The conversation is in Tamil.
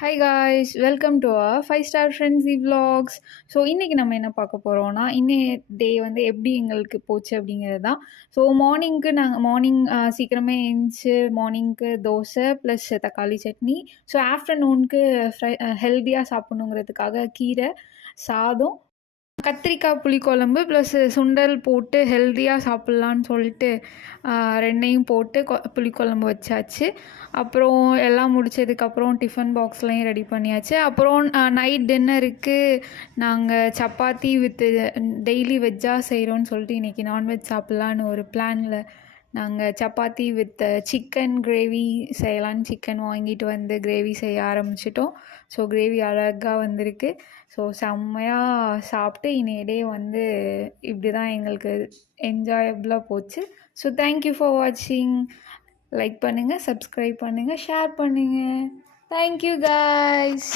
Hi guys welcome to five star ஃப்ரெண்ட்ஸி vlogs. ஸோ இன்றைக்கி நம்ம என்ன பார்க்க போகிறோம்னா இன்னைய டே வந்து எப்படி எங்களுக்கு போச்சு அப்படிங்கிறது தான். ஸோ மார்னிங்க்கு நாங்கள் மார்னிங் சீக்கிரமே எழுந்துச்சு மார்னிங்க்கு தோசை ப்ளஸ் தக்காளி சட்னி. ஸோ ஆஃப்டர்நூனுக்கு ஹெல்த்தியாக சாப்பிட்ணுங்கிறதுக்காக கீரை சாதம் கத்திரிக்காய் புளிக்குழம்பு ப்ளஸ் சுண்டல் போட்டு ஹெல்த்தியாக சாப்பிட்லான்னு சொல்லிட்டு ரெண்டையும் போட்டு புளிக்குழம்பு வச்சாச்சு. அப்புறம் எல்லாம் முடிச்சதுக்கப்புறம் டிஃபன் பாக்ஸ்லையும் ரெடி பண்ணியாச்சு. அப்புறம் நைட் டின்னருக்கு நாங்கள் சப்பாத்தி வித் டெய்லி வெஜ்ஜாக செய்கிறோன்னு சொல்லிட்டு இன்றைக்கி நான்வெஜ் சாப்பிட்லான்னு ஒரு பிளானில் நாங்கள் சப்பாத்தி வித் சிக்கன் கிரேவி செய்யலான்னு சிக்கன் வாங்கிட்டு வந்து கிரேவி செய்ய ஆரம்பிச்சிட்டோம். ஸோ கிரேவி அழகாக வந்திருக்கு. ஸோ செம்மையாக சாப்பிட்டு இன்றைய டே வந்து இப்படி தான் எங்களுக்கு என்ஜாயபுளாக போச்சு. ஸோ தேங்க்யூ ஃபார் வாட்சிங். லைக் பண்ணுங்கள், சப்ஸ்கிரைப் பண்ணுங்கள், ஷேர் பண்ணுங்கள். Thank you guys.